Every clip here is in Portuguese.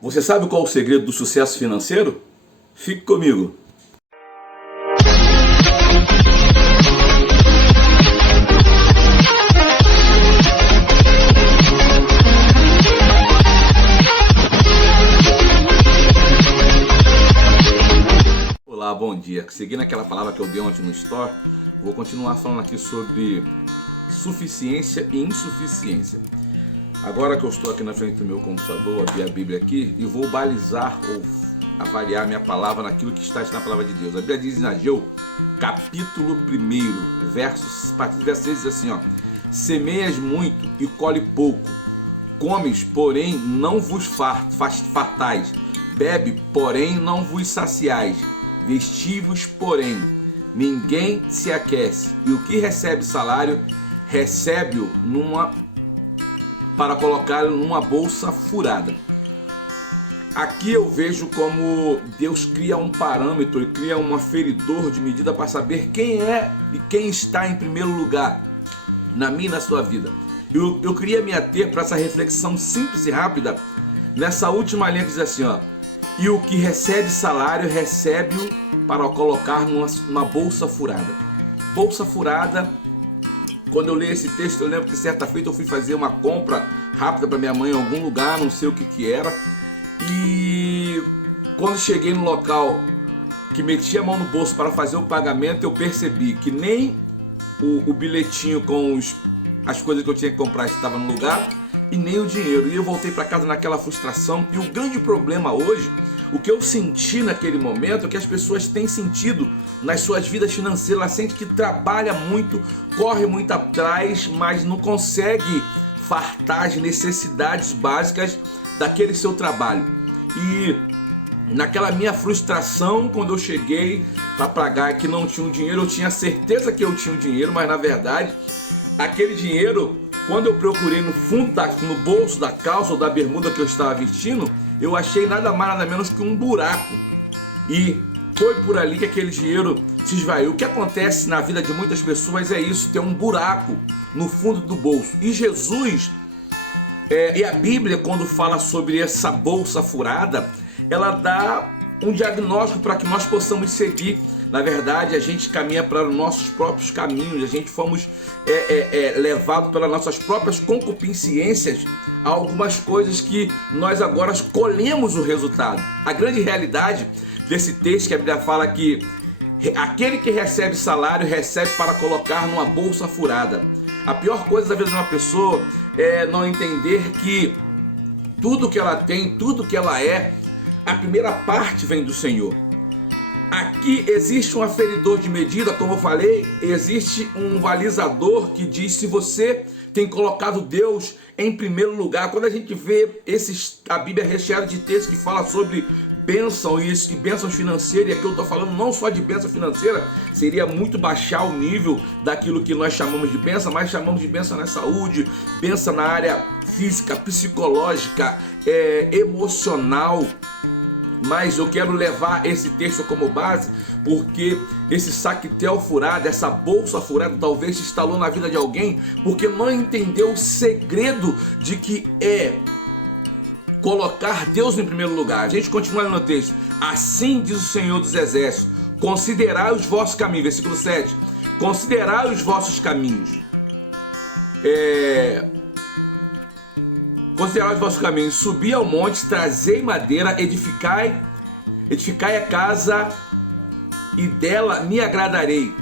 Você sabe qual é o segredo do sucesso financeiro? Fique comigo. Olá, bom dia. Seguindo aquela palavra que eu dei ontem no Store, vou continuar falando aqui sobre suficiência e insuficiência. Agora que eu estou aqui na frente do meu computador, abri a Bíblia aqui e vou balizar ou avaliar minha palavra naquilo que está na palavra de Deus. A Bíblia diz em Ageu, capítulo 1, a partir do verso 6 diz assim, semeias muito e colhe pouco, comes, porém não vos fartais, bebe, porém não vos saciais, vestivos, porém ninguém se aquece, e o que recebe salário, recebe-o para colocá-lo numa bolsa furada. Aqui eu vejo como Deus cria um parâmetro e cria um aferidor de medida para saber quem é e quem está em primeiro lugar na minha e na sua vida. Eu queria me ater para essa reflexão simples e rápida nessa última linha que diz assim, e o que recebe salário, recebe-o para colocar numa bolsa furada. Bolsa furada. Quando eu leio esse texto, eu lembro que certa feita eu fui fazer uma compra rápida para minha mãe em algum lugar, não sei o que era. E quando cheguei no local que meti a mão no bolso para fazer o pagamento, eu percebi que nem o bilhetinho com as coisas que eu tinha que comprar estava no lugar e nem o dinheiro. E eu voltei para casa naquela frustração. E o grande problema hoje, o que eu senti naquele momento é que as pessoas têm sentido nas suas vidas financeiras. Ela sente que trabalha muito, corre muito atrás, mas não consegue fartar as necessidades básicas daquele seu trabalho. E naquela minha frustração, quando eu cheguei para pagar que não tinha o dinheiro, eu tinha certeza que eu tinha o dinheiro, mas na verdade, aquele dinheiro, quando eu procurei no fundo, no bolso da calça ou da bermuda que eu estava vestindo, eu achei nada mais nada menos que um buraco. E foi por ali que aquele dinheiro se esvaiu. O que acontece na vida de muitas pessoas é isso, ter um buraco no fundo do bolso. E Jesus, e a Bíblia, quando fala sobre essa bolsa furada, ela dá um diagnóstico para que nós possamos seguir. Na verdade, a gente caminha para os nossos próprios caminhos, a gente fomos levados pelas nossas próprias concupiscências a algumas coisas que nós agora colhemos o resultado. A grande realidade desse texto que a Bíblia fala que aquele que recebe salário recebe para colocar numa bolsa furada. A pior coisa da vida de uma pessoa é não entender que tudo que ela tem, tudo que ela é, a primeira parte vem do Senhor. Aqui existe um aferidor de medida, como eu falei, existe um balizador que diz se você tem colocado Deus em primeiro lugar. Quando a gente vê a Bíblia recheada de textos que fala sobre bênção e bênçãos financeiras, e aqui eu estou falando não só de bênção financeira, seria muito baixar o nível daquilo que nós chamamos de bênção, mas chamamos de bênção na saúde, bênção na área física, psicológica, emocional. Mas eu quero levar esse texto como base porque esse saquetel furado, essa bolsa furada talvez se instalou na vida de alguém porque não entendeu o segredo de que é colocar Deus em primeiro lugar. A gente continua no texto. Assim diz o Senhor dos Exércitos, considerai os vossos caminhos, versículo 7, considerai os vossos caminhos. Considerai os vossos caminhos, subi ao monte, trazei madeira, edificai a casa e dela me agradarei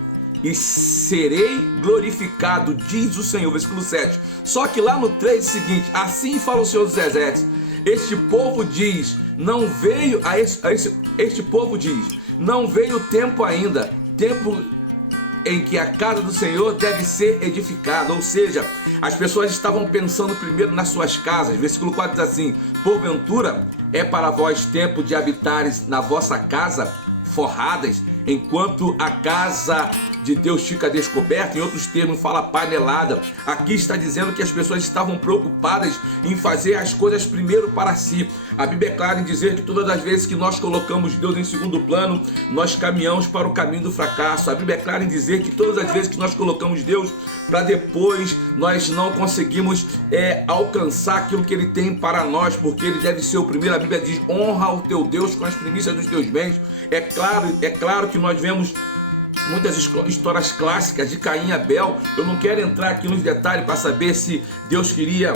e serei glorificado, diz o Senhor, versículo 7. Só que lá no 3 é o seguinte, assim fala o Senhor dos Exércitos, este povo diz, não veio este povo diz, não veio o tempo ainda, tempo em que a casa do Senhor deve ser edificada. Ou seja, as pessoas estavam pensando primeiro nas suas casas. Versículo 4 diz assim, porventura é para vós tempo de habitares na vossa casa forradas, enquanto a casa de Deus fica descoberto, em outros termos fala panelada. Aqui está dizendo que as pessoas estavam preocupadas em fazer as coisas primeiro para si. A Bíblia é clara em dizer que todas as vezes que nós colocamos Deus em segundo plano, nós caminhamos para o caminho do fracasso. A Bíblia é clara em dizer que todas as vezes que nós colocamos Deus para depois, nós não conseguimos alcançar aquilo que Ele tem para nós, porque Ele deve ser o primeiro. A Bíblia diz: honra o teu Deus com as primícias dos teus bens. É claro que nós vemos muitas histórias clássicas de Caim e Abel. Eu não quero entrar aqui nos detalhes para saber se Deus queria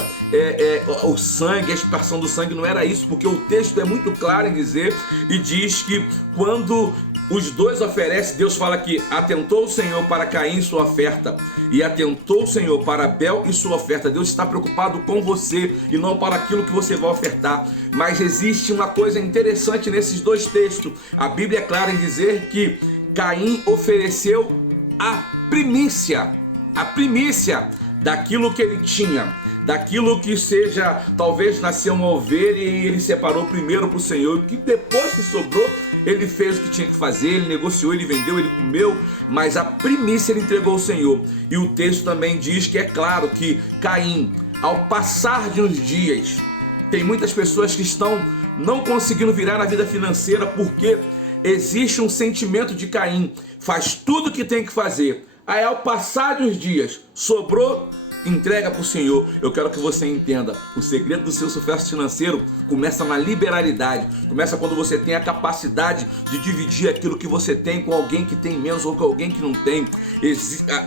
o sangue, a expiação do sangue. Não era isso, porque o texto é muito claro em dizer e diz que quando os dois oferecem, Deus fala que atentou o Senhor para Caim e sua oferta, e atentou o Senhor para Abel e sua oferta. Deus está preocupado com você e não para aquilo que você vai ofertar. Mas existe uma coisa interessante nesses dois textos. A Bíblia é clara em dizer que Caim ofereceu a primícia daquilo que ele tinha, daquilo que seja, talvez nasceu uma ovelha e ele separou primeiro para o Senhor, e que depois que sobrou, ele fez o que tinha que fazer, ele negociou, ele vendeu, ele comeu, mas a primícia ele entregou ao Senhor. E o texto também diz que é claro que Caim, ao passar de uns dias, tem muitas pessoas que estão não conseguindo virar na vida financeira porque existe um sentimento de Caim, faz tudo o que tem que fazer, aí ao passar dos dias, sobrou, entrega para o Senhor. Eu quero que você entenda, o segredo do seu sucesso financeiro começa na liberalidade, começa quando você tem a capacidade de dividir aquilo que você tem com alguém que tem menos ou com alguém que não tem.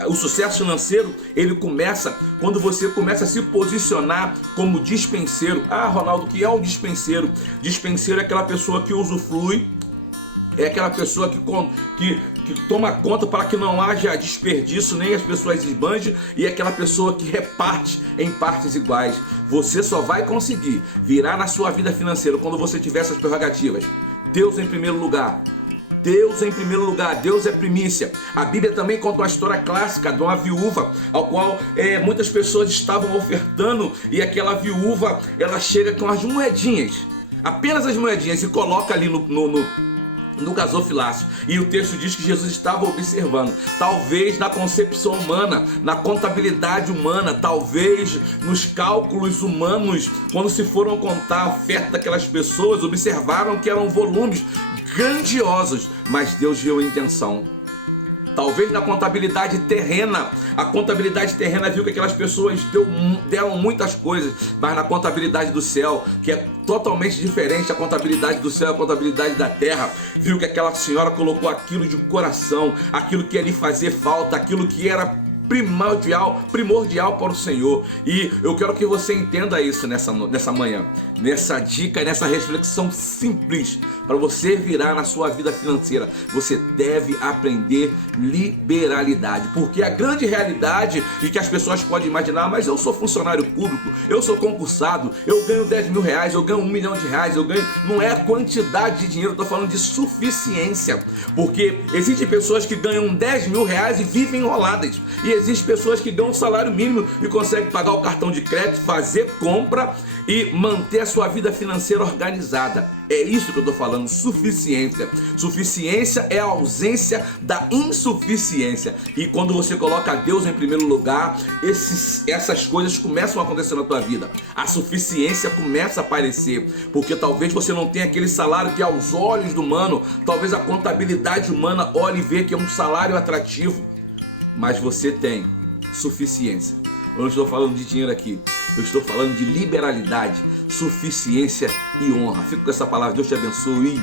O sucesso financeiro, ele começa quando você começa a se posicionar como dispenseiro. Ah, Ronaldo, o que é um dispenseiro? Dispenseiro é aquela pessoa que usufrui, é aquela pessoa que toma conta para que não haja desperdício, nem as pessoas esbanjem, e é aquela pessoa que reparte em partes iguais. Você só vai conseguir virar na sua vida financeira quando você tiver essas prerrogativas. Deus em primeiro lugar. Deus em primeiro lugar, Deus é primícia. A Bíblia também conta uma história clássica de uma viúva, ao qual muitas pessoas estavam ofertando, e aquela viúva, ela chega com as moedinhas, apenas as moedinhas, e coloca ali no gasofilácio. E o texto diz que Jesus estava observando. Talvez na concepção humana, na contabilidade humana, talvez nos cálculos humanos, quando se foram contar a oferta daquelas pessoas, observaram que eram volumes grandiosos, mas Deus viu a intenção. Talvez na contabilidade terrena, a contabilidade terrena viu que aquelas pessoas deram muitas coisas, mas na contabilidade do céu, que é totalmente diferente, a contabilidade do céu e a contabilidade da terra, viu que aquela senhora colocou aquilo de coração, aquilo que ia lhe fazer falta, aquilo que era primordial para o Senhor. E eu quero que você entenda isso nessa manhã, nessa dica, nessa reflexão simples para você virar na sua vida financeira. Você deve aprender liberalidade, porque a grande realidade e que as pessoas podem imaginar: mas eu sou funcionário público, eu sou concursado, eu ganho 10 mil reais, eu ganho 1 milhão de reais, eu ganho... Não é a quantidade de dinheiro, eu estou falando de suficiência, porque existem pessoas que ganham 10 mil reais e vivem enroladas, e existem pessoas que ganham um salário mínimo e conseguem pagar o cartão de crédito, fazer compra e manter a sua vida financeira organizada. É isso que eu estou falando, suficiência. Suficiência é a ausência da insuficiência. E quando você coloca Deus em primeiro lugar, essas coisas começam a acontecer na tua vida. A suficiência começa a aparecer, porque talvez você não tenha aquele salário que aos olhos do humano, talvez a contabilidade humana olhe e vê que é um salário atrativo, mas você tem suficiência. Eu não estou falando de dinheiro aqui, eu estou falando de liberalidade, suficiência e honra. Fico com essa palavra, Deus te abençoe.